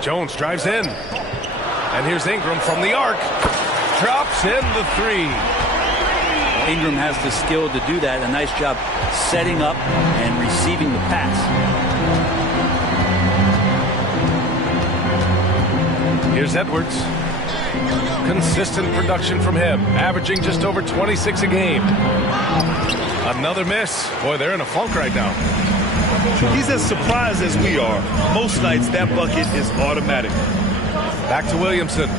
Jones drives in. And here's Ingram from the arc. Drops in the three. Ingram has the skill to do that. A nice job setting up and receiving the pass. Here's Edwards. Consistent production from him, averaging just over 26 a game. Another miss. Boy, they're in a funk right now. He's as surprised as we are. Most nights that bucket is automatic. Back to Williamson.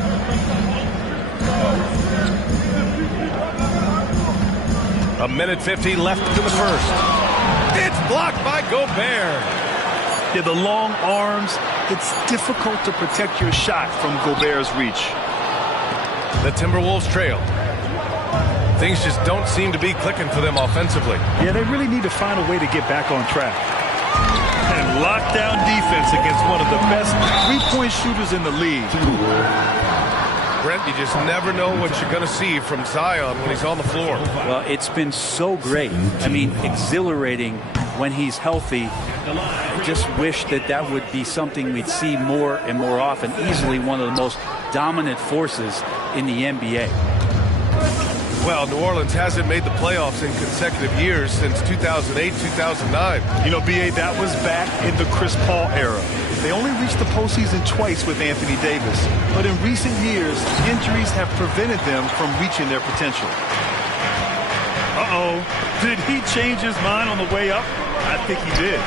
A minute 50 left to the first. It's blocked by Gobert. Yeah, the long arms, it's difficult to protect your shot from Gobert's reach. The Timberwolves trail. Things just don't seem to be clicking for them offensively. Yeah, they really need to find a way to get back on track. And lockdown defense against one of the best three-point shooters in the league. Brent, you just never know what you're going to see from Zion when he's on the floor. Well, it's been so great. I mean, exhilarating when he's healthy. I just wish that would be something we'd see more and more often. Easily one of the most dominant forces in the NBA. Well, New Orleans hasn't made the playoffs in consecutive years since 2008, 2009. You know, B.A., that was back in the Chris Paul era. They only reached the postseason twice with Anthony Davis. But in recent years, injuries have prevented them from reaching their potential. Uh-oh. Did he change his mind on the way up? I think he did.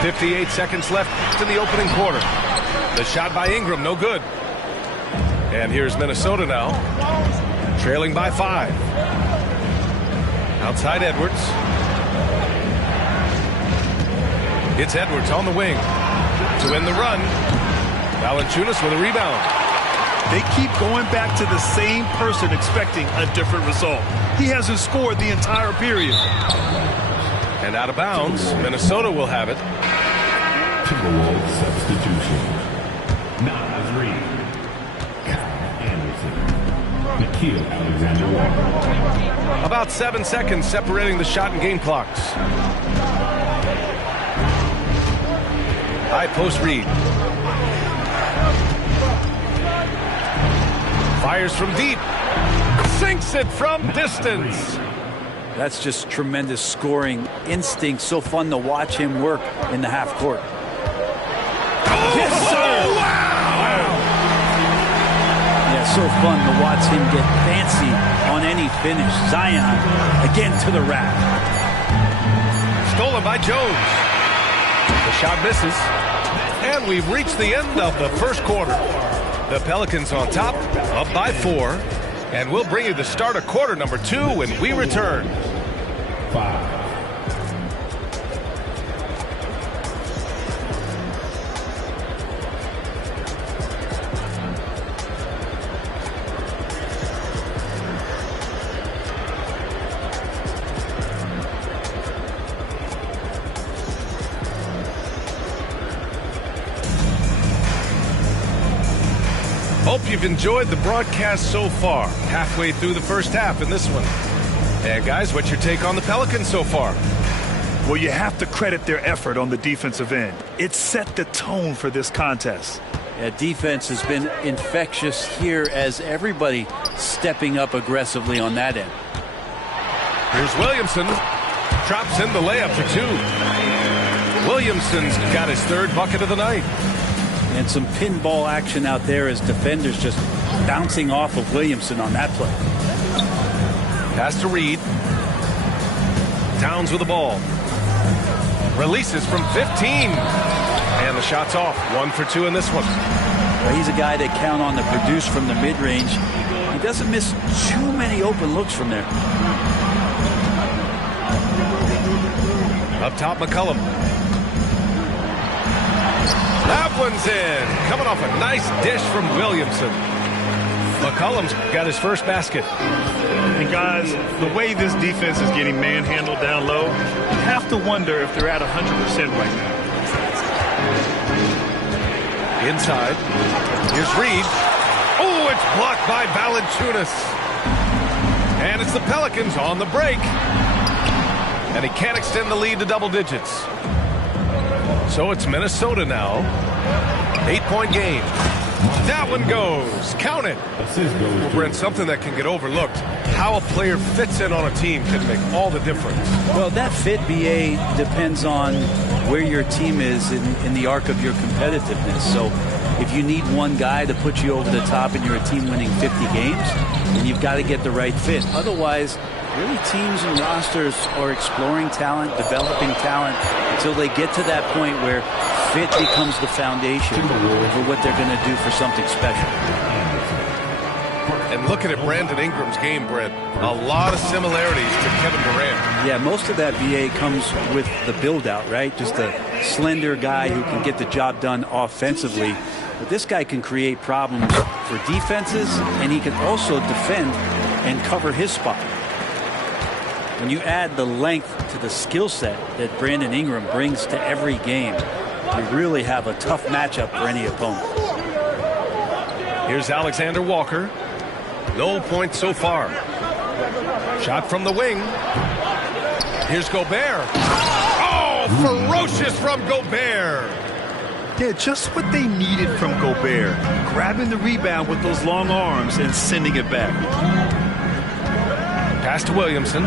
.58 seconds left in the opening quarter. The shot by Ingram, no good. And here's Minnesota now, trailing by 5. Outside Edwards. It's Edwards on the wing to end the run. Valanciunas with a rebound. They keep going back to the same person expecting a different result. He hasn't scored the entire period. And out of bounds, Minnesota will have it. Timberwolves substitution. Number 3, Kyle Anderson. Nikhil Alexander-Walker. About 7 seconds separating the shot and game clocks. High post read. Fires from deep. Sinks it from distance. That's just tremendous scoring instinct. So fun to watch him work in the half court. Yes, sir! Wow! Yeah, so fun to watch him get fancy on any finish. Zion again to the rack. Stolen by Jones. The shot misses. And we've reached the end of the first quarter. The Pelicans on top, up by 4. And we'll bring you the start of quarter number 2 when we return. 5. Hope you've enjoyed the broadcast so far. Halfway through the first half in this one. And guys, what's your take on the Pelicans so far? Well, you have to credit their effort on the defensive end. It set the tone for this contest. Yeah, defense has been infectious here as everybody stepping up aggressively on that end. Here's Williamson. Drops in the layup for 2. Williamson's got his 3rd bucket of the night. And some pinball action out there as defenders just bouncing off of Williamson on that play. Pass to Reed. Towns with the ball. Releases from 15. And the shot's off. 1 for 2 in this one. Well, he's a guy that count on to produce from the mid-range. He doesn't miss too many open looks from there. Up top, McCollum. That one's in. Coming off a nice dish from Williamson. McCollum's got his first basket. And guys, the way this defense is getting manhandled down low, you have to wonder if they're at 100% right now. Inside. Here's Reed. Oh, it's blocked by Valanciunas. And it's the Pelicans on the break. And he can't extend the lead to double digits. So it's Minnesota now. 8-point game. That one goes. Count it. Well, Brent, something that can get overlooked. How a player fits in on a team can make all the difference. Well, that fit, BA, depends on where your team is in the arc of your competitiveness. So if you need one guy to put you over the top and you're a team winning 50 games, then you've got to get the right fit. Otherwise, really teams and rosters are exploring talent, developing talent until they get to that point where fit becomes the foundation for what they're going to do for something special. And looking at Brandon Ingram's game, Brent, a lot of similarities to Kevin Durant. Yeah, most of that, BA, comes with the build-out, right? Just a slender guy who can get the job done offensively. But this guy can create problems for defenses, and he can also defend and cover his spot. When you add the length to the skill set that Brandon Ingram brings to every game, you really have a tough matchup for any opponent. Here's Alexander Walker. No points so far. Shot from the wing. Here's Gobert. Oh, ferocious from Gobert. Yeah, just what they needed from Gobert. Grabbing the rebound with those long arms and sending it back. Pass to Williamson.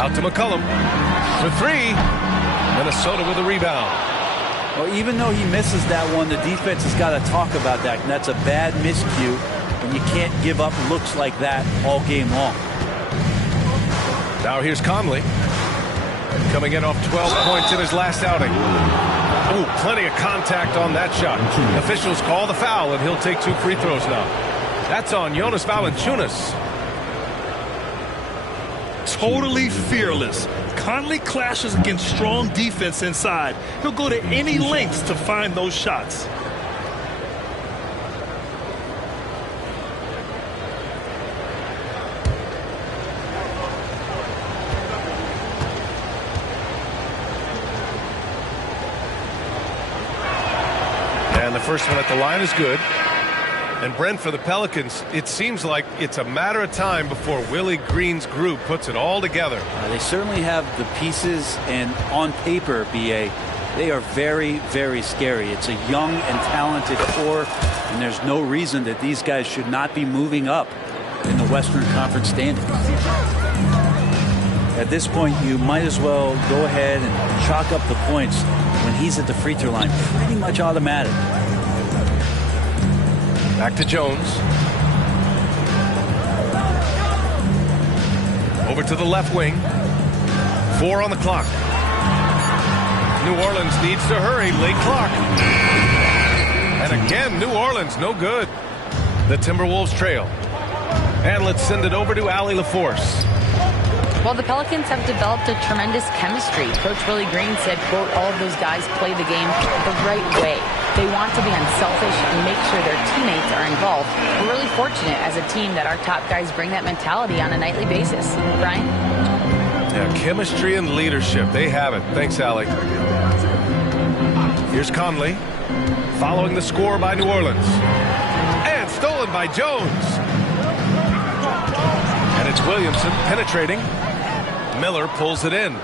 Out to McCollum. For three. Minnesota with a rebound. Well, even though he misses that one, the defense has got to talk about that. And that's a bad miscue, and you can't give up looks like that all game long. Now here's Conley. Coming in off 12 points in his last outing. Ooh, plenty of contact on that shot. Officials call the foul, and he'll take 2 free throws now. That's on Jonas Valanciunas. Totally fearless. Conley clashes against strong defense inside. He'll go to any lengths to find those shots. And the first one at the line is good. And Brent, for the Pelicans, it seems like it's a matter of time before Willie Green's group puts it all together. They certainly have the pieces, and on paper, BA, they are very, very scary. It's a young and talented core, and there's no reason that these guys should not be moving up in the Western Conference standings. At this point, you might as well go ahead and chalk up the points when he's at the free throw line. Pretty much automatic. Back to Jones. Over to the left wing. 4 on the clock. New Orleans needs to hurry. Late clock. And again, New Orleans, no good. The Timberwolves trail. And let's send it over to Allie LaForce. Well, the Pelicans have developed a tremendous chemistry. Coach Willie Green said, quote, all of those guys play the game the right way. They want to be unselfish and make sure their teammates are involved. We're really fortunate as a team that our top guys bring that mentality on a nightly basis. Brian? Yeah, chemistry and leadership. They have it. Thanks, Allie. Here's Conley. Following the score by New Orleans. And stolen by Jones. And it's Williamson penetrating. Miller pulls it in.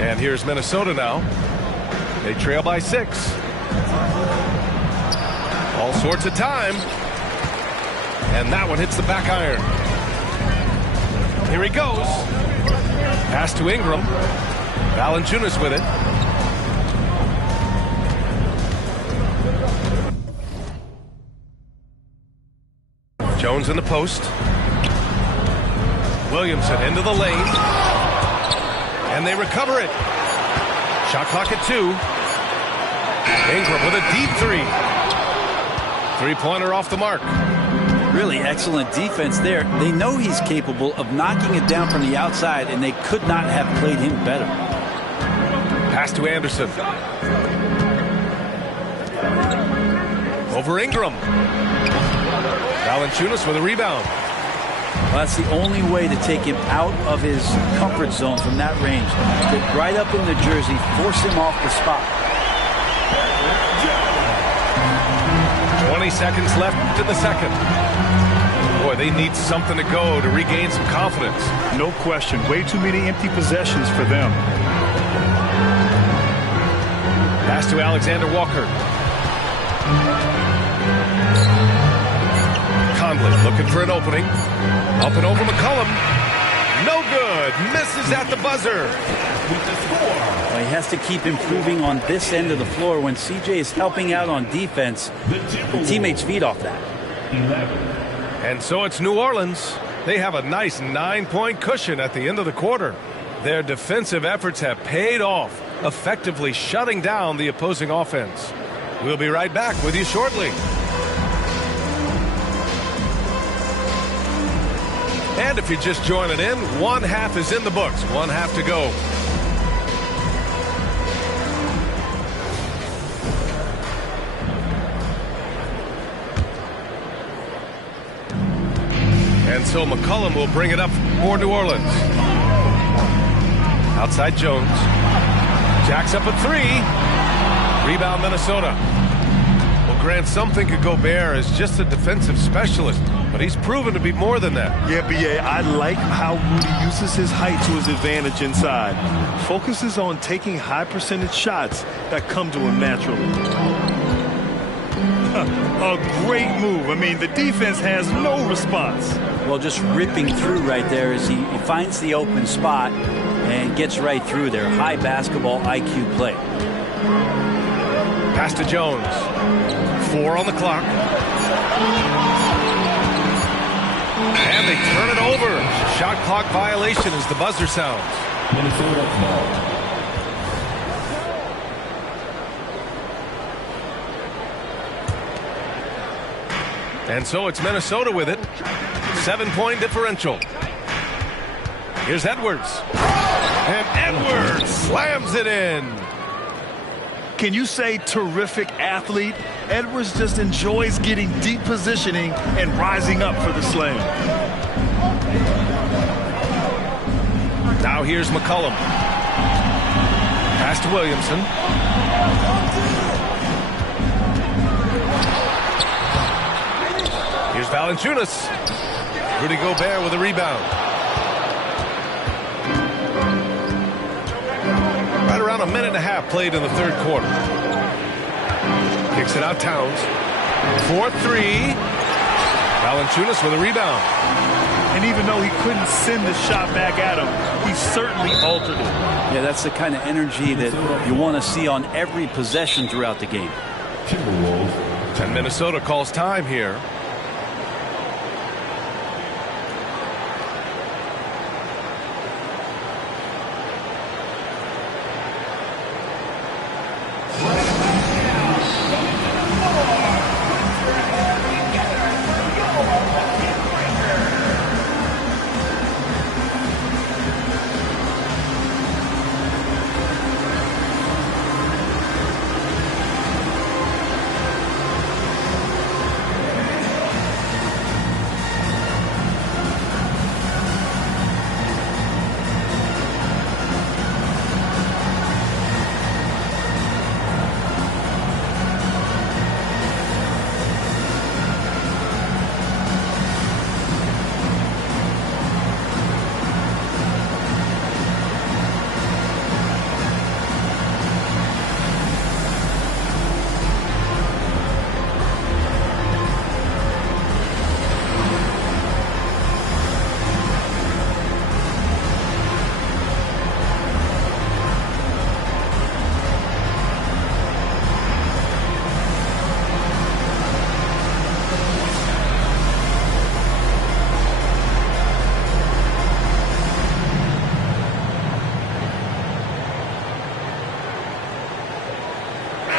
And here's Minnesota now. They trail by 6. All sorts of time. And that one hits the back iron. Here he goes. Pass to Ingram. Valanciunas with it. Jones in the post. Williamson into the lane. And they recover it. Shot clock at 2. Ingram with a deep 3. Three-pointer off the mark. Really excellent defense there. They know he's capable of knocking it down from the outside, and they could not have played him better. Pass to Anderson. Over Ingram. Valanciunas with a rebound. Well, that's the only way to take him out of his comfort zone from that range. Get right up in the jersey, force him off the spot. 20 seconds left in the second. Boy, boy, they need something to go to regain some confidence. No question. Way too many empty possessions for them. Pass to Alexander Walker. Conley looking for an opening. Up and over McCollum. No good. Misses at the buzzer. Well, he has to keep improving on this end of the floor. When CJ is helping out on defense, the teammates feed off that. And so it's New Orleans. They have a nice 9-point cushion at the end of the quarter. Their defensive efforts have paid off, effectively shutting down the opposing offense. We'll be right back with you shortly. And if you're just joining in, one half is in the books, one half to go. And so McCollum will bring it up for New Orleans. Outside Jones. Jacks up a three. Rebound Minnesota. Well, Grant, some think of Gobert as just a defensive specialist, but he's proven to be more than that. Yeah, B.A., I like how Rudy uses his height to his advantage inside. Focuses on taking high percentage shots that come to him naturally. A great move. I mean, the defense has no response. Well, just ripping through right there as he finds the open spot and gets right through there. High basketball IQ play. Pass to Jones. 4 on the clock. And they turn it over. Shot clock violation as the buzzer sounds. Minnesota ball. And so it's Minnesota with it. 7-point differential. Here's Edwards. And Edwards slams it in. Can you say terrific athlete? Edwards just enjoys getting deep positioning and rising up for the slam. Now here's McCollum. Pass to Williamson. Here's Valanciunas. Rudy Gobert with a rebound. Right around a minute and a half played in the third quarter. Kicks it out Towns. 4-3. Valanciunas with a rebound. And even though he couldn't send the shot back at him, he certainly altered it. Yeah, that's the kind of energy that you want to see on every possession throughout the game. Timberwolves. And Minnesota calls time here.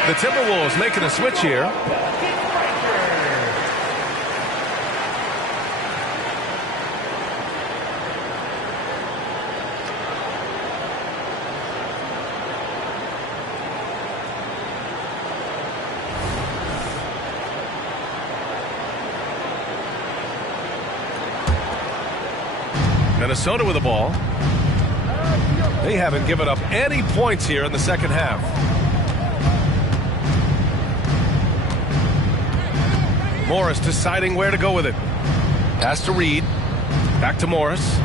The Timberwolves making a switch here. Minnesota with the ball. They haven't given up any points here in the second half. Morris deciding where to go with it. Pass to Reed. Back to Morris.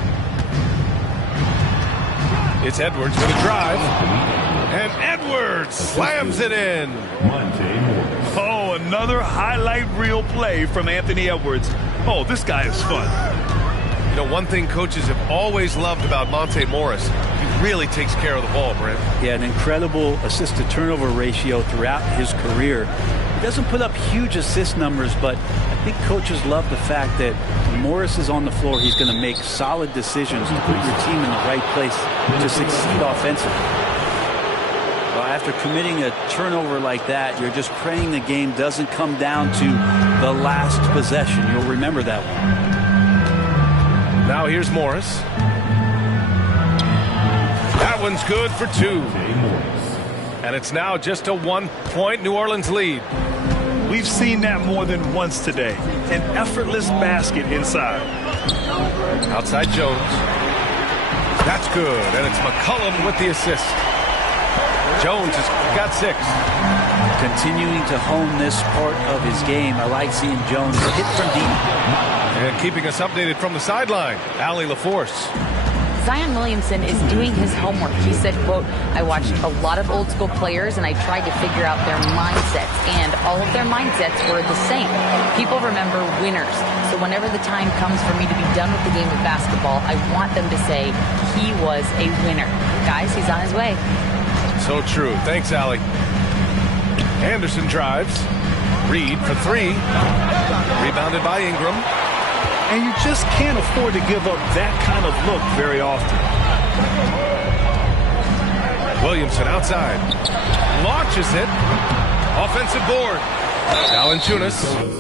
It's Edwards with a drive. And Edwards slams it in. Oh, another highlight reel play from Anthony Edwards. Oh, this guy is fun. You know, one thing coaches have always loved about Monte Morris, he really takes care of the ball, Brent. Yeah, an incredible assist-to-turnover ratio throughout his career. He doesn't put up huge assist numbers, but I think coaches love the fact that when Morris is on the floor, he's going to make solid decisions to put your team in the right place to succeed offensively. Well, after committing a turnover like that, you're just praying the game doesn't come down to the last possession. You'll remember that one. Now here's Morris. That one's good for 2. And it's now just a 1-point New Orleans lead. We've seen that more than once today. An effortless basket inside. Outside Jones. That's good. And it's McCollum with the assist. Jones has got 6. Continuing to hone this part of his game. I like seeing Jones hit from deep. And keeping us updated from the sideline, Allie LaForce. Zion Williamson is doing his homework. He said, quote, I watched a lot of old school players and I tried to figure out their mindsets, and all of their mindsets were the same. People remember winners. So whenever the time comes for me to be done with the game of basketball, I want them to say he was a winner. Guys, he's on his way. So true. Thanks, Allie. Anderson drives. Reed for 3. Rebounded by Ingram. And you just can't afford to give up that kind of look very often. Williamson outside. Launches it. Offensive board. Valanciunas.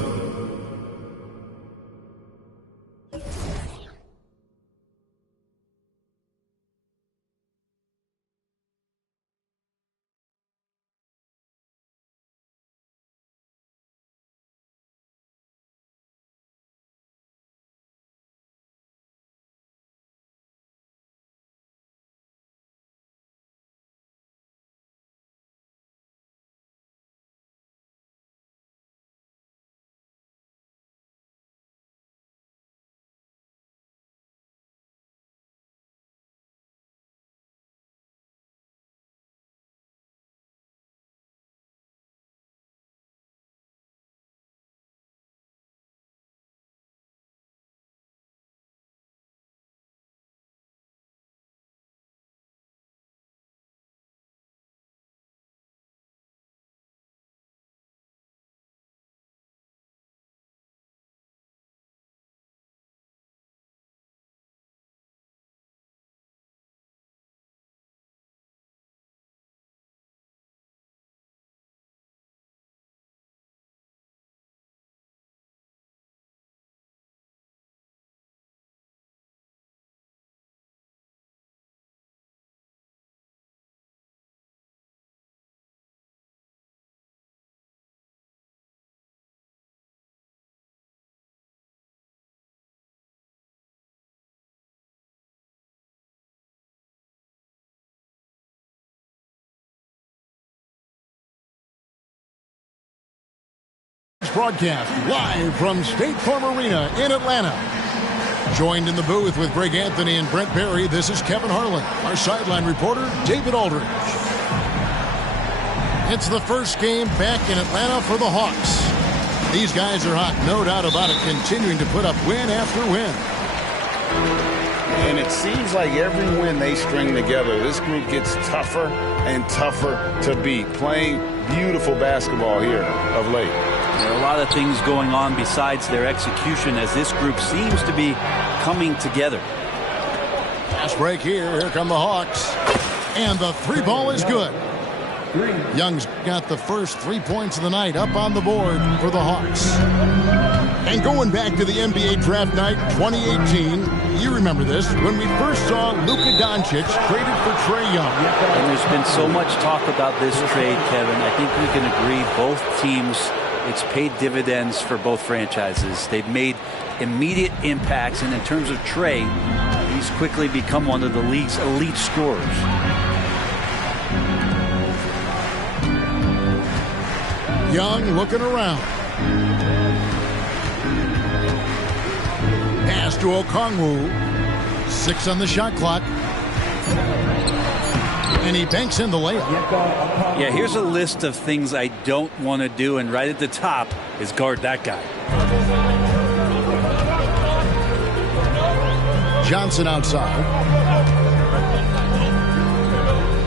Broadcast live from State Farm Arena in Atlanta. Joined in the booth with Greg Anthony and Brent Barry, this is Kevin Harlan. Our sideline reporter, David Aldridge. It's the first game back in Atlanta for the Hawks. These guys are hot, no doubt about it, continuing to put up win after win. And it seems like every win they string together, this group gets tougher and tougher to beat. Playing beautiful basketball here of late. There are a lot of things going on besides their execution as this group seems to be coming together. Fast break here. Here come the Hawks. And the 3 ball is good. Young's got the first 3 points of the night up on the board for the Hawks. And going back to the NBA draft night 2018, you remember this, when we first saw Luka Doncic traded for Trae Young. And there's been so much talk about this trade, Kevin. I think we can agree both teams, it's paid dividends for both franchises. They've made immediate impacts, and in terms of Trae, he's quickly become one of the league's elite scorers. Young looking around. to Okongwu. 6 on the shot clock. And he banks in the layup. Yeah, here's a list of things I don't want to do, and right at the top is guard that guy. Johnson outside.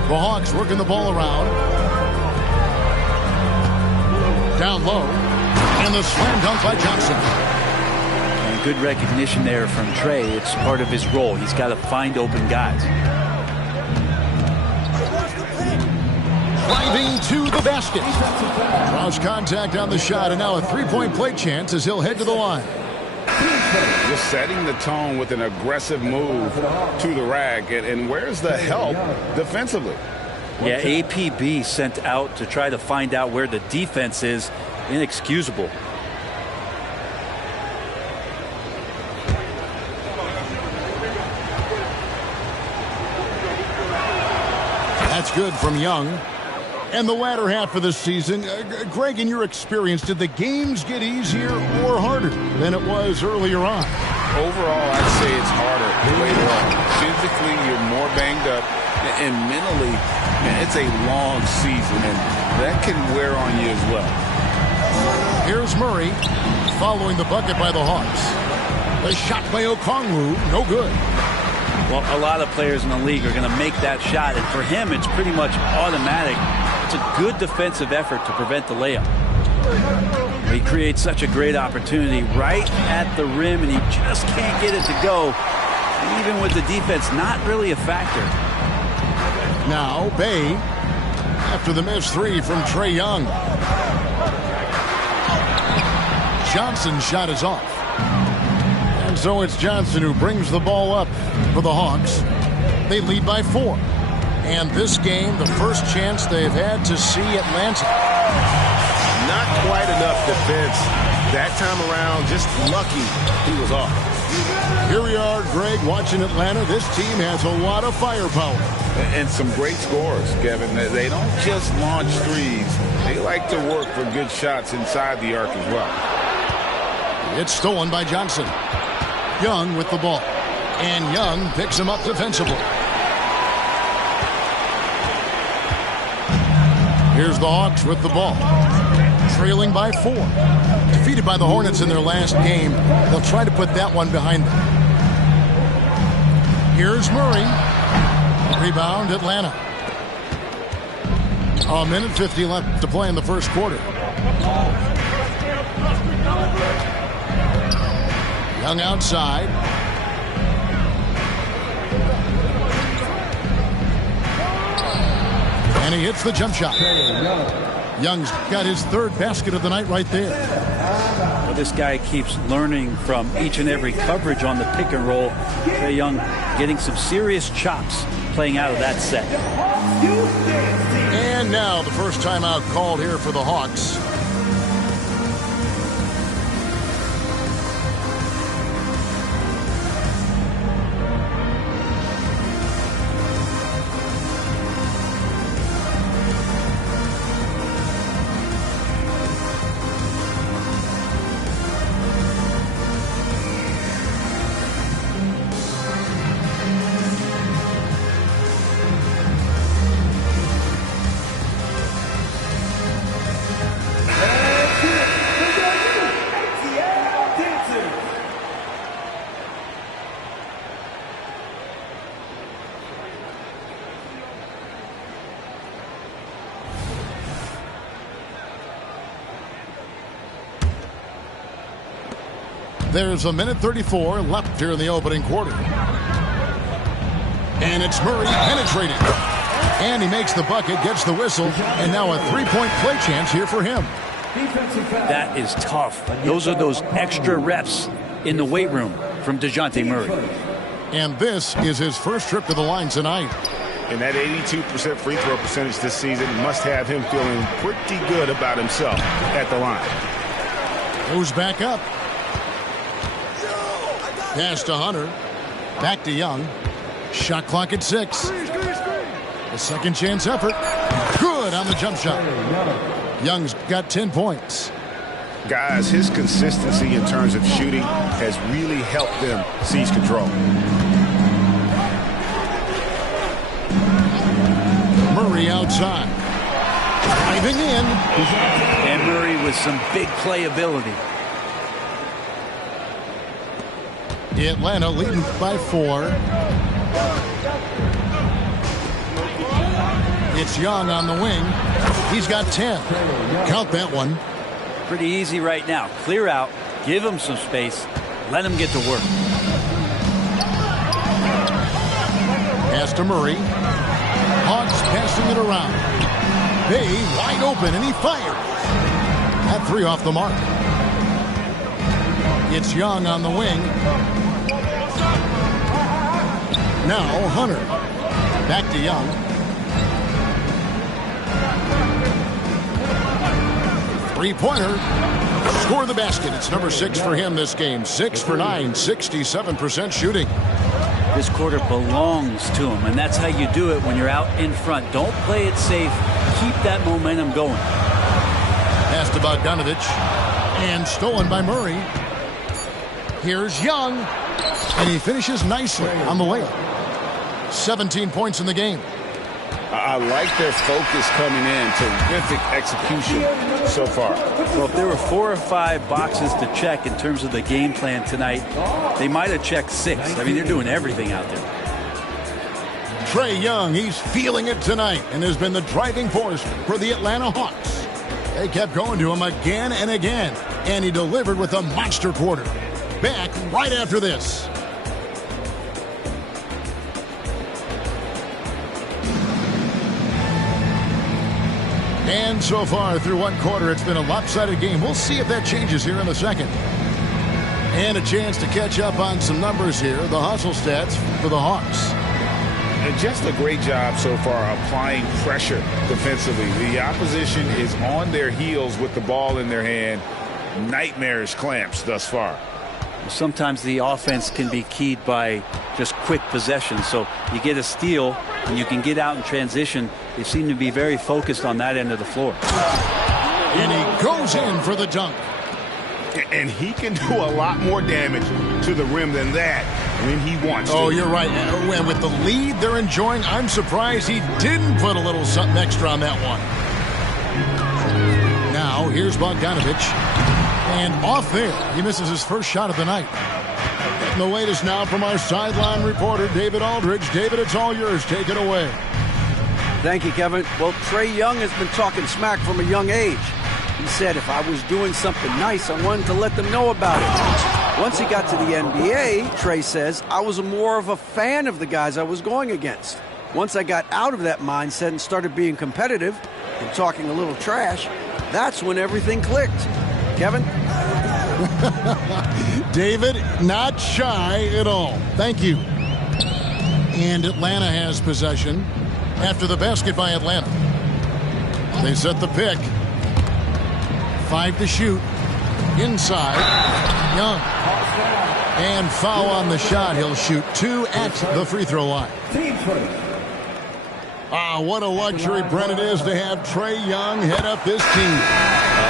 The Hawks working the ball around. Down low. And the slam dunk by Johnson. And good recognition there from Trey. It's part of his role. He's got to find open guys. Driving to the basket. Draws contact on the shot, and now a three-point play chance as he'll head to the line. Just setting the tone with an aggressive move to the rack. And where's the help defensively? Yeah, APB sent out to try to find out where the defense is. Inexcusable. That's good from Young. And the latter half of the season, Greg, in your experience, did the games get easier or harder than it was earlier on? Overall, I'd say it's harder later on. Physically, you're more banged up, and mentally, man, it's a long season, and that can wear on you as well. Here's Murray following the bucket by the Hawks. The shot by Okongwu, no good. Well, a lot of players in the league are going to make that shot, and for him, it's pretty much automatic. It's a good defensive effort to prevent the layup. He creates such a great opportunity right at the rim, and he just can't get it to go. And even with the defense, not really a factor. Now, Bay, after the missed three from Trae Young. Johnson's shot is off. And so it's Johnson who brings the ball up for the Hawks. They lead by 4. And this game, the first chance they've had to see Atlanta. Not quite enough defense that time around. Just lucky he was off. Here we are, Greg, watching Atlanta. This team has a lot of firepower. And some great scores, Kevin. They don't just launch threes. They like to work for good shots inside the arc as well. It's stolen by Johnson. Young with the ball. And Young picks him up defensively. Here's the Hawks with the ball. Trailing by 4. Defeated by the Hornets in their last game. They'll try to put that one behind them. Here's Murray. Rebound, Atlanta. A minute 50 left to play in the first quarter. Young outside. And he hits the jump shot. Young's got his third basket of the night right there. Well, this guy keeps learning from each and every coverage on the pick and roll. Trae Young getting some serious chops playing out of that set. And now the first timeout called here for the Hawks. There's a minute 34 left here in the opening quarter. And it's Murray penetrating. And he makes the bucket, gets the whistle, and now a three-point play chance here for him. That is tough. Those are those extra reps in the weight room from DeJounte Murray. And this is his first trip to the line tonight. And that 82% free throw percentage this season must have him feeling pretty good about himself at the line. Goes back up. Pass to Hunter. Back to Young. Shot clock at 6. A second chance effort. Good on the jump shot. Young's got 10 points. Guys, his consistency in terms of shooting has really helped them seize control. Murray outside. Driving in. And Murray with some big playability. Atlanta leading by 4. It's Young on the wing. He's got 10. Count that one. Pretty easy right now. Clear out. Give him some space. Let him get to work. Pass to Murray. Hawks passing it around. Bay wide open, and he fires. That 3 off the mark. It's Young on the wing. Now Hunter. Back to Young. Three-pointer. Score the basket. It's number 6 for him this game. 6 for 9, 67% shooting. This quarter belongs to him, and that's how you do it when you're out in front. Don't play it safe. Keep that momentum going. Pass to Bogdanovich. And stolen by Murray. Here's Young. And he finishes nicely on the layup. 17 points in the game. I like their focus coming in. Terrific execution so far. Well, if there were 4 or 5 boxes to check in terms of the game plan tonight, they might have checked 6. I mean, they're doing everything out there. Trae Young, he's feeling it tonight and has been the driving force for the Atlanta Hawks. They kept going to him again and again, and he delivered with a monster quarter. Back right after this. And so far through one quarter, it's been a lopsided game. We'll see if that changes here in the second. And a chance to catch up on some numbers here. The hustle stats for the Hawks. And just a great job so far applying pressure defensively. The opposition is on their heels with the ball in their hand. Nightmarish clamps thus far. Sometimes the offense can be keyed by just quick possession. So you get a steal and you can get out in transition. They seem to be very focused on that end of the floor. And he goes in for the dunk. And he can do a lot more damage to the rim than that when he wants to. Oh, you're right. And with the lead they're enjoying, I'm surprised he didn't put a little something extra on that one. Now, here's Bogdanovich. And off there, he misses his first shot of the night. And the latest now from our sideline reporter, David Aldridge. David, it's all yours. Take it away. Thank you, Kevin. Well, Trae Young has been talking smack from a young age. He said if I was doing something nice, I wanted to let them know about it. Once he got to the NBA, Trae says, I was more of a fan of the guys I was going against. Once I got out of that mindset and started being competitive and talking a little trash, that's when everything clicked. Kevin? David, not shy at all. Thank you. And Atlanta has possession after the basket by Atlanta. They set the pick. 5 to shoot. Inside. Young. And foul on the shot. He'll shoot 2 at the free throw line. What a luxury, Brent, it is to have Trae Young head up this team.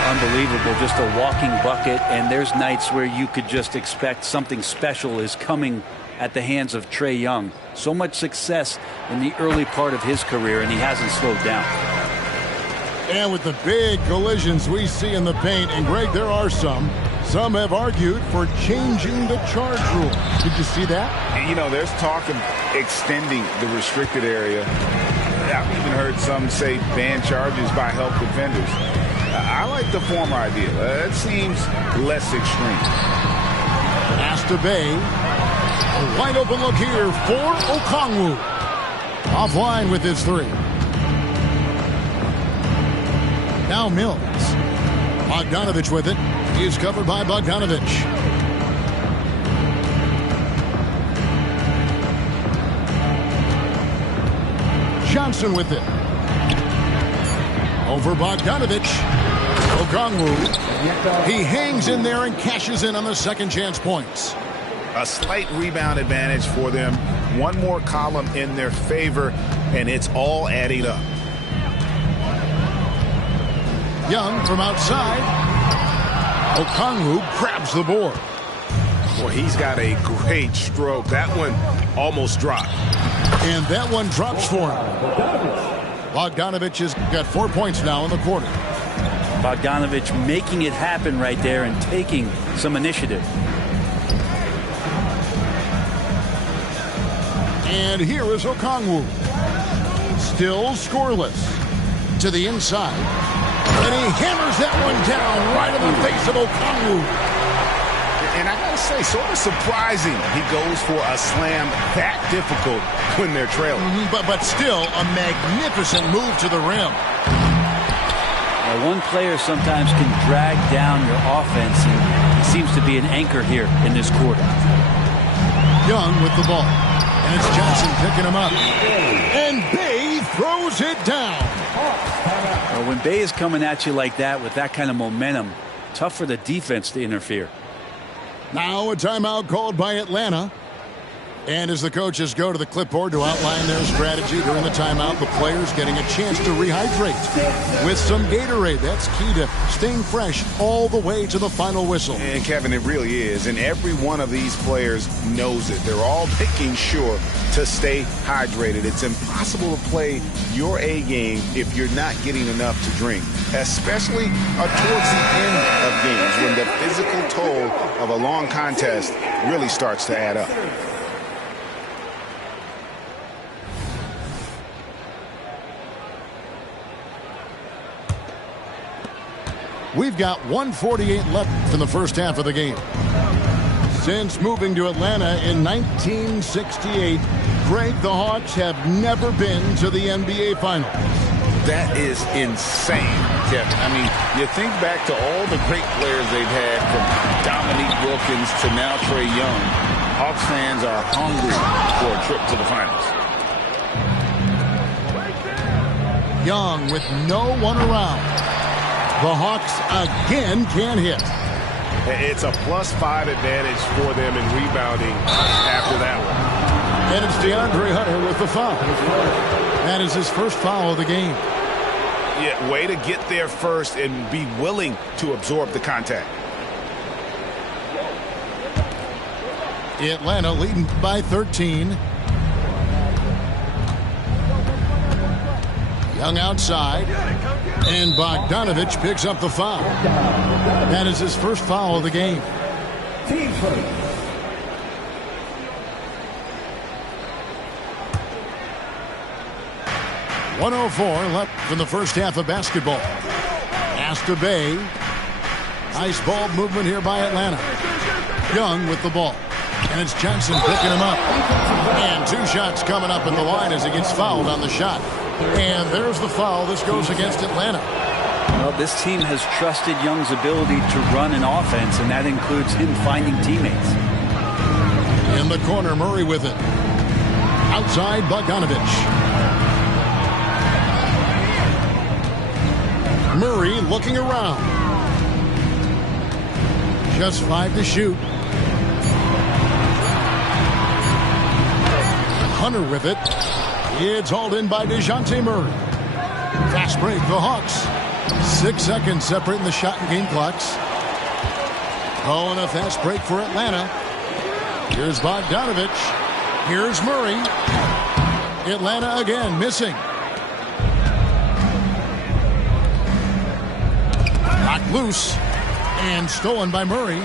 Unbelievable. Just a walking bucket. And there's nights where you could just expect something special is coming at the hands of Trae Young. So much success in the early part of his career, and he hasn't slowed down. And with the big collisions we see in the paint, and Greg, there are some have argued for changing the charge rule. Did you see that? You know, there's talk of extending the restricted area. I've even heard some say ban charges by help defenders. I like the former idea. It seems less extreme. Pass to Bay. A wide open look here for Okongwu. Offline with his 3. Now Mills. Bogdanovich with it. He's covered by Bogdanovich. Johnson with it. Over Bogdanovich. Okongwu. He hangs in there and cashes in on the second chance points. A slight rebound advantage for them. One more column in their favor, and it's all adding up. Young from outside. Okongwu grabs the board. Well, he's got a great stroke. That one almost dropped. And that one drops for him. Bogdanovich has got 4 points now in the quarter. Bogdanovich making it happen right there and taking some initiative. And here is Okongwu. Still scoreless. To the inside. And he hammers that one down right in the face of Okongwu. And I gotta say, sort of surprising he goes for a slam that difficult when they're trailing. But still a magnificent move to the rim. Now, one player sometimes can drag down your offense, and he seems to be an anchor here in this quarter. Young with the ball. And it's Johnson picking him up. And Bay throws it down. Well, when Bay is coming at you like that with that kind of momentum, tough for the defense to interfere. Now a timeout called by Atlanta. And as the coaches go to the clipboard to outline their strategy during the timeout, the players getting a chance to rehydrate with some Gatorade. That's key to staying fresh all the way to the final whistle. And Kevin, it really is. And every one of these players knows it. They're all making sure to stay hydrated. It's impossible to play your A game if you're not getting enough to drink, especially towards the end of games when the physical toll of a long contest really starts to add up. We've got 1:48 left in the first half of the game. Since moving to Atlanta in 1968, Greg, the Hawks have never been to the NBA Finals. That is insane, Kevin. I mean, you think back to all the great players they've had, from Dominique Wilkins to now Trae Young. Hawks fans are hungry for a trip to the finals. Young with no one around. The Hawks again can't hit. It's a +5 advantage for them in rebounding after that one. And it's DeAndre Hunter with the foul. That is his first foul of the game. Yeah, way to get there first and be willing to absorb the contact. Atlanta leading by 13. Young outside. And Bogdanovich picks up the foul. That is his first foul of the game. Team first. .104 left from the first half of basketball. Pass to Bay. Nice ball movement here by Atlanta. Young with the ball. And it's Johnson picking him up. And 2 shots coming up at the line as he gets fouled on the shot. And there's the foul. This goes against Atlanta. Well, this team has trusted Young's ability to run an offense, and that includes him finding teammates. In the corner, Murray with it. Outside, Bogdanovich. Murray looking around. Just 5 to shoot. Hunter with it. It's hauled in by DeJounte Murray. Fast break, the Hawks. 6 seconds separating the shot and game clocks. Oh, and a fast break for Atlanta. Here's Bogdanovich. Here's Murray. Atlanta again missing. Knocked loose and stolen by Murray.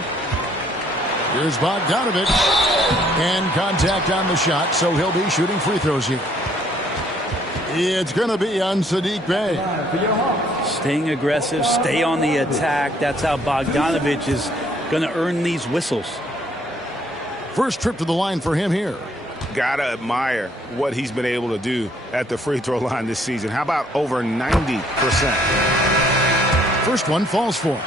Here's Bogdanovich. And contact on the shot, so he'll be shooting free throws here. It's going to be on Saddiq Bey. Staying aggressive, stay on the attack. That's how Bogdanovich is going to earn these whistles. First trip to the line for him here. Gotta admire what he's been able to do at the free throw line this season. How about over 90%? First one falls for him.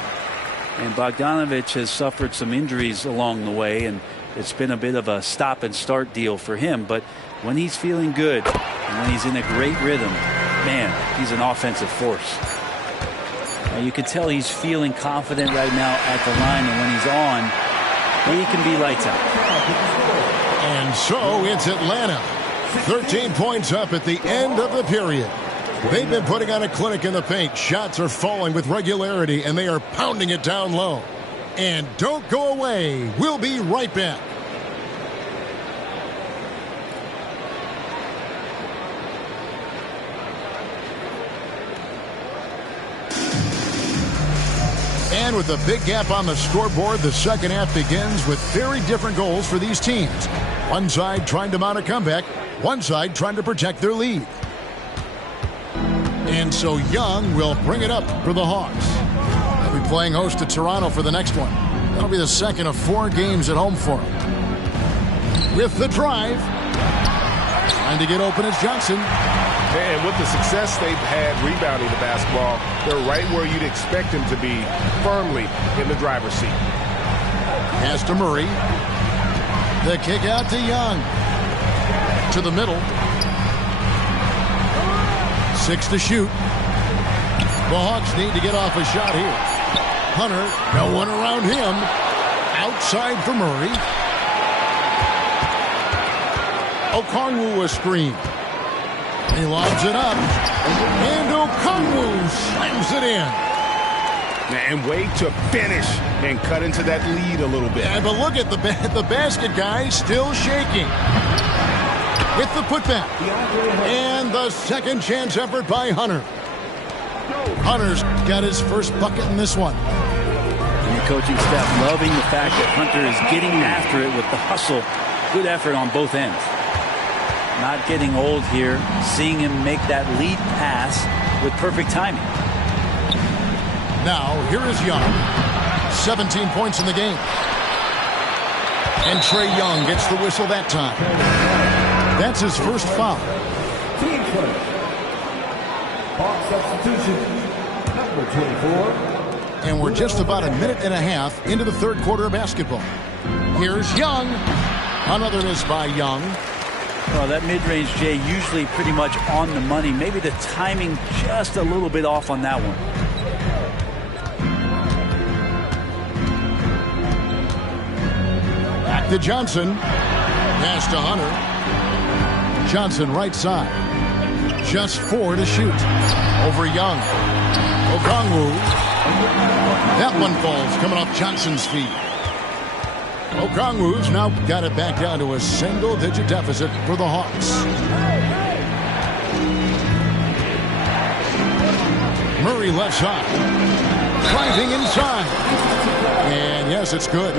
And Bogdanovich has suffered some injuries along the way, and it's been a bit of a stop and start deal for him. But when he's feeling good and when he's in a great rhythm, man, he's an offensive force. Now, you can tell he's feeling confident right now at the line, and when he's on, he can be lights out. And so it's Atlanta. 13 points up at the end of the period. They've been putting on a clinic in the paint. Shots are falling with regularity, and they are pounding it down low. And don't go away. We'll be right back. And with a big gap on the scoreboard, the second half begins with very different goals for these teams. One side trying to mount a comeback, one side trying to protect their lead. And so Young will bring it up for the Hawks. They'll be playing host to Toronto for the next one. That'll be the second of 4 games at home for him. With the drive. Trying to get open is Johnson. And with the success they've had rebounding the basketball, they're right where you'd expect them to be, firmly in the driver's seat. Pass to Murray. The kick out to Young. To the middle. 6 to shoot. The Hawks need to get off a shot here. Hunter, no one around him. Outside for Murray. Okongwu a screen. He lobs it up. And Okongwu slams it in. And wait to finish and cut into that lead a little bit. Yeah, but look at the basket guy still shaking. With the putback. And the second chance effort by Hunter. Hunter's got his first bucket in this one. And the coaching staff loving the fact that Hunter is getting after it with the hustle. Good effort on both ends. Not getting old here. Seeing him make that lead pass with perfect timing. Now, here is Young. 17 points in the game. And Trae Young gets the whistle that time. That's his first foul. Team foul. Hawk substitution, number 24. And we're just about a minute and a half into the third quarter of basketball. Here's Young. Another miss by Young. Well, that mid-range, Jay, usually pretty much on the money. Maybe the timing just a little bit off on that one. Back to Johnson. Pass to Hunter. Johnson right side. Just 4 to shoot. Over Young. Okongwu. That one falls coming off Johnson's feet. Okongwu's now got it back down to a single-digit deficit for the Hawks. Murray left side. Driving inside. And yes, it's good.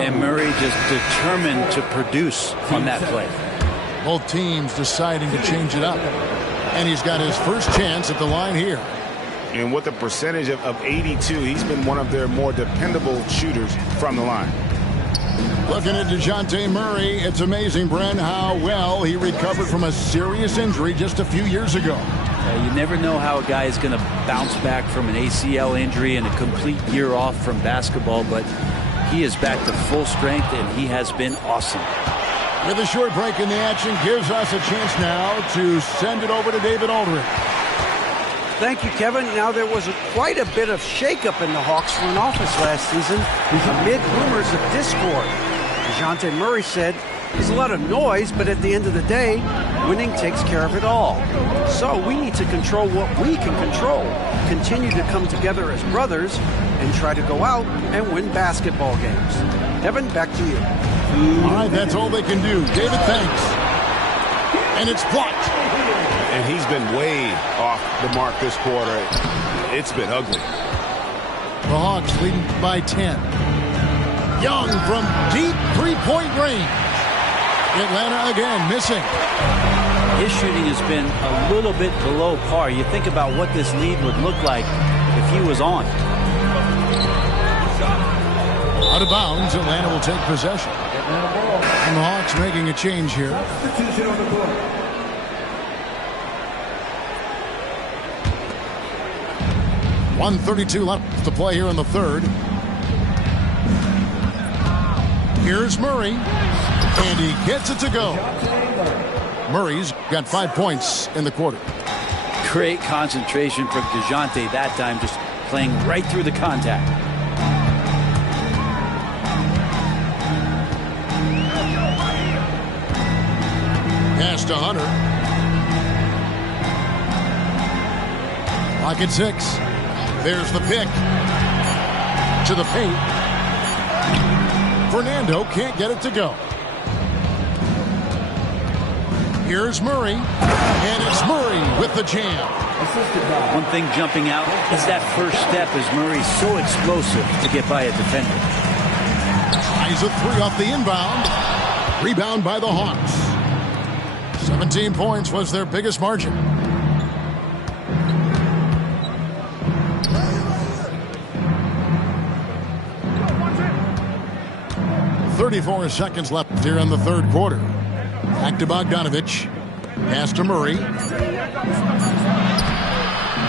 And Murray just determined to produce on that play. Both teams deciding to change it up. And he's got his first chance at the line here. And with a percentage of 82, he's been one of their more dependable shooters from the line. Looking at DeJounte Murray, it's amazing, Bren, how well he recovered from a serious injury just a few years ago. You never know how a guy is going to bounce back from an ACL injury and a complete year off from basketball, but he is back to full strength, and he has been awesome. With a short break in the action, gives us a chance now to send it over to David Aldridge. Thank you, Kevin. Now, there was quite a bit of shakeup in the Hawks front office last season amid rumors of discord. DeJounte Murray said, "There's a lot of noise, but at the end of the day, winning takes care of it all. So we need to control what we can control, continue to come together as brothers, and try to go out and win basketball games." Kevin, back to you. All right, that's all they can do. David, thanks. And it's blocked. And he's been way off the mark this quarter. It's been ugly. The Hawks leading by 10. Young from deep three-point range. Atlanta again missing. His shooting has been a little bit below par. You think about what this lead would look like if he was on. Out of bounds, Atlanta will take possession. And the Hawks making a change here. Substitution on the court. 1:32 left to play here in the third. Here's Murray. And he gets it to go. Murray's got 5 points in the quarter. Great concentration from DeJounte that time, just playing right through the contact. Pass to Hunter. Clock at 6. There's the pick. To the paint. Fernando can't get it to go. Here's Murray, and it's Murray with the jam. One thing jumping out is that first step as Murray's so explosive to get by a defender. Tries a three off the inbound. Rebound by the Hawks. 17 points was their biggest margin. 34 seconds left here in the third quarter. Back to Bogdanovich. Pass to Murray.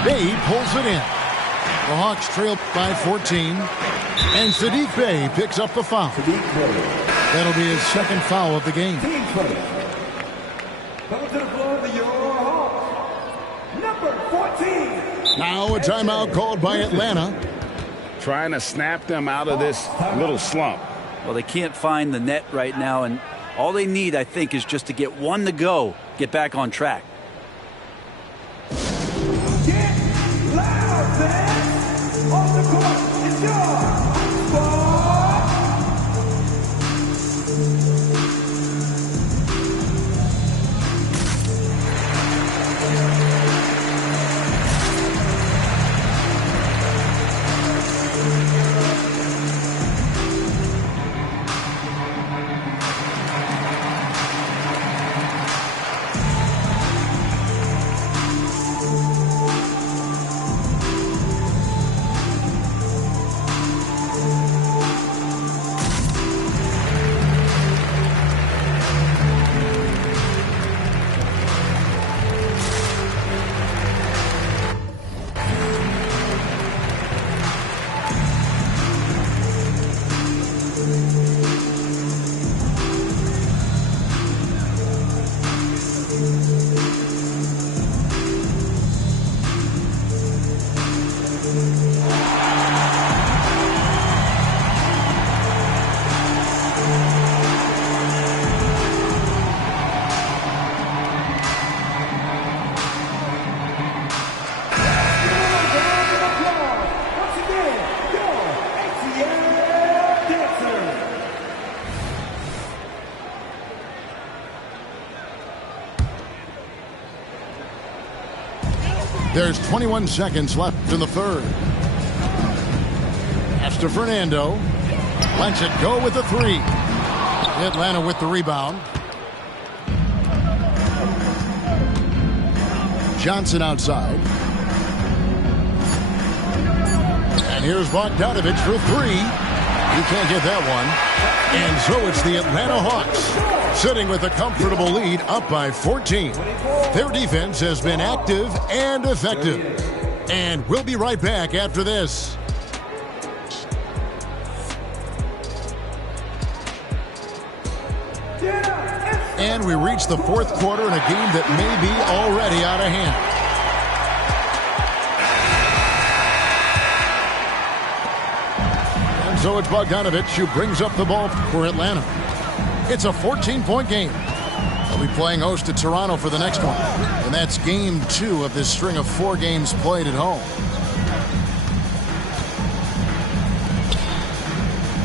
Bey pulls it in. The Hawks trail by 14. And Saddiq Bey picks up the foul. That'll be his second foul of the game. Coming to the floor for your Hawks, number 14. Now a timeout called by Atlanta. Trying to snap them out of this little slump. Well, they can't find the net right now, and all they need, I think, is just to get one to go, get back on track. Get loud, fans! On the court, it's your ball. There's 21 seconds left in the third. Pass to Fernando. Lets it go with the three. Atlanta with the rebound. Johnson outside. And here's Bogdanovich for three. He can't get that one. And so it's the Atlanta Hawks sitting with a comfortable lead, up by 14. Their defense has been active and effective. And we'll be right back after this. And we reach the fourth quarter in a game that may be already out of hand. And so it's Bogdanovich who brings up the ball for Atlanta. It's a 14-point game. They'll be playing host to Toronto for the next one. And that's game 2 of this string of 4 games played at home.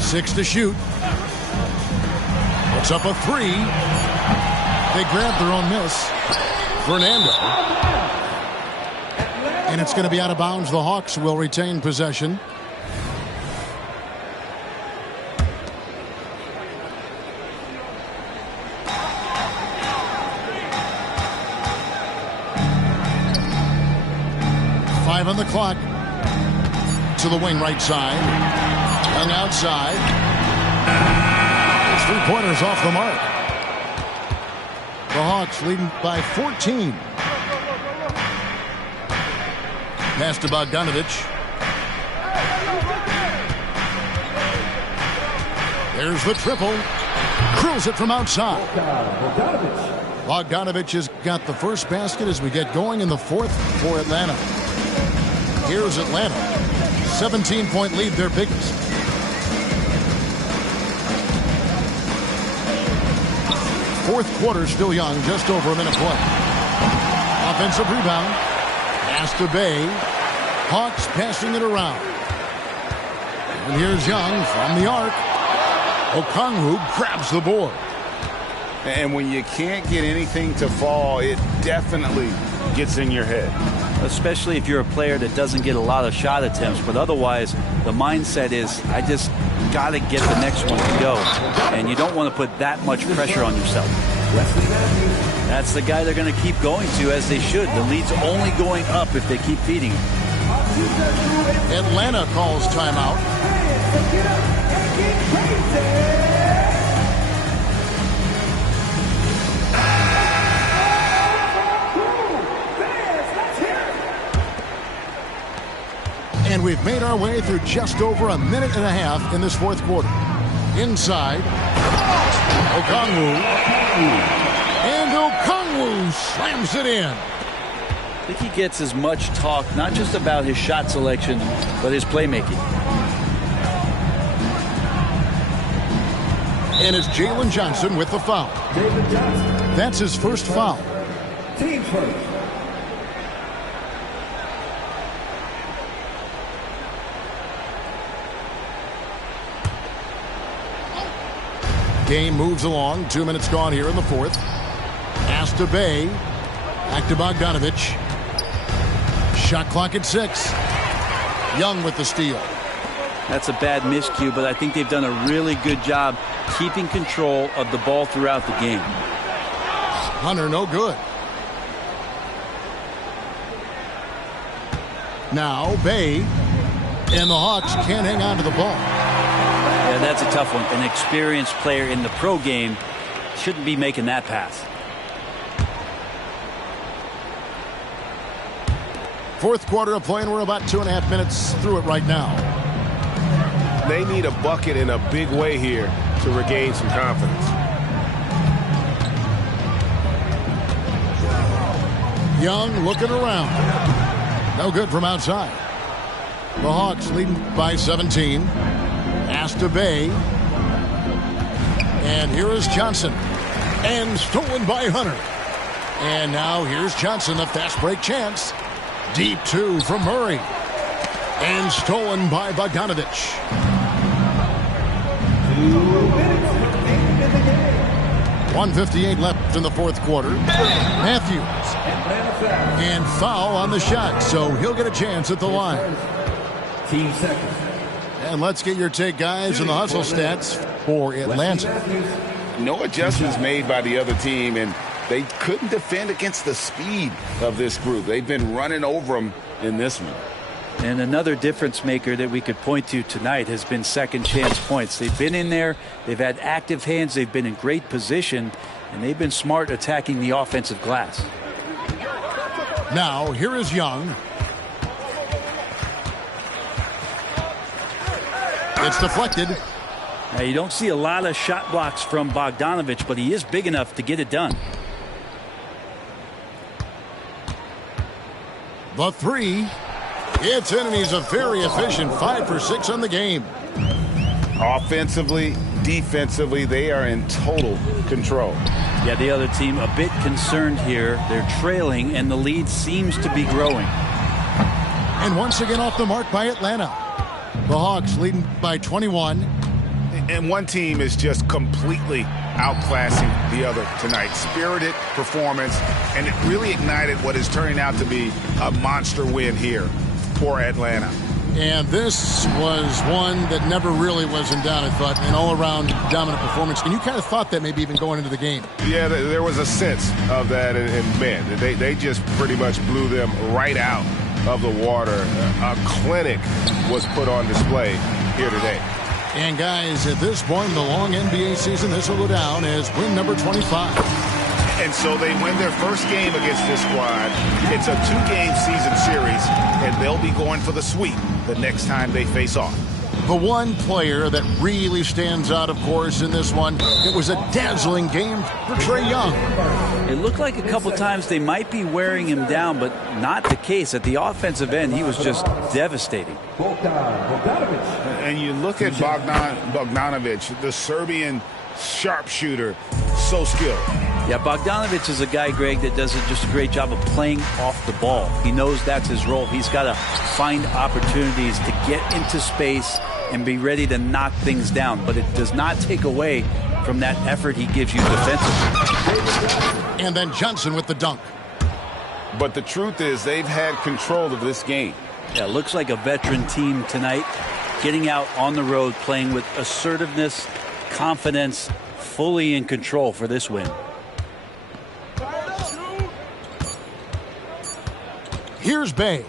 6 to shoot. Puts up a 3. They grab their own miss. Fernando. And it's going to be out of bounds. The Hawks will retain possession. On the clock. To the wing right side. Young outside. 3-pointers off the mark. The Hawks leading by 14. Pass to Bogdanovich. There's the triple. Curls it from outside. Bogdanovich has got the first basket as we get going in the fourth for Atlanta. Here's Atlanta. 17-point lead, their biggest. Fourth quarter still young, just over a minute play. Offensive rebound. Pass to Bey. Hawks passing it around. And here's Young from the arc. Okongwu grabs the board. And when you can't get anything to fall, it definitely gets in your head. Especially if you're a player that doesn't get a lot of shot attempts. But otherwise, the mindset is, I just got to get the next one to go. And you don't want to put that much pressure on yourself. That's the guy they're going to keep going to, as they should. The lead's only going up if they keep feeding him. Atlanta calls timeout. And we've made our way through just over a minute and a half in this fourth quarter. Inside, Okongwu. And Okongwu slams it in. I think he gets as much talk, not just about his shot selection, but his playmaking. And it's Jalen Johnson with the foul. That's his first foul. Team first. Game moves along. 2 minutes gone here in the fourth. Pass to Bay. Back to Bogdanovich. Shot clock at 6. Young with the steal. That's a bad miscue, but I think they've done a really good job keeping control of the ball throughout the game. Hunter, no good. Now Bay. And the Hawks can't hang on to the ball. Yeah, that's a tough one. An experienced player in the pro game shouldn't be making that pass. Fourth quarter of play, and we're about 2.5 minutes through it right now. They need a bucket in a big way here to regain some confidence. Young looking around. No good from outside. The Hawks leading by 17. Pass to Bay. And here is Johnson. And stolen by Hunter. And now here's Johnson, a fast break chance. Deep two from Murray. And stolen by Bogdanovich. 1:58 left in the fourth quarter. Matthews. And foul on the shot, so he'll get a chance at the line. Team second. And let's get your take, guys, on the hustle stats for Atlanta. No adjustments made by the other team, and they couldn't defend against the speed of this group. They've been running over them in this one. And another difference maker that we could point to tonight has been second chance points. They've been in there, they've had active hands, they've been in great position, and they've been smart attacking the offensive glass. Now, here is Young. It's deflected. Now, you don't see a lot of shot blocks from Bogdanovich, but he is big enough to get it done. The three. It's in, and he's a very efficient 5 for 6 on the game. Offensively, defensively, they are in total control. Yeah, the other team a bit concerned here. They're trailing, and the lead seems to be growing. And once again off the mark by Atlanta. The Hawks leading by 21. And one team is just completely outclassing the other tonight. Spirited performance, and it really ignited what is turning out to be a monster win here for Atlanta. And this was one that never really was in doubt, I thought, an all-around dominant performance. And you kind of thought that maybe even going into the game. Yeah, there was a sense of that, and man, they just pretty much blew them right out of the water. A clinic was put on display here today. And guys, at this point in the long NBA season, this will go down as win number 25. And so they win their first game against this squad. It's a 2-game season series, and they'll be going for the sweep the next time they face off. The one player that really stands out, of course, in this one, it was a dazzling game for Trae Young. It looked like a couple times they might be wearing him down, but not the case. At the offensive end, he was just devastating. And you look at Bogdanovich, the Serbian sharpshooter, so skilled. Yeah, Bogdanovich is a guy, Greg, that does just a great job of playing off the ball. He knows that's his role. He's got to find opportunities to get into space and be ready to knock things down. But it does not take away from that effort he gives you defensively. And then Johnson with the dunk. But the truth is they've had control of this game. Yeah, looks like a veteran team tonight, getting out on the road, playing with assertiveness, confidence, fully in control for this win. Here's Bay.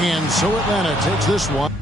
And so Atlanta takes this one.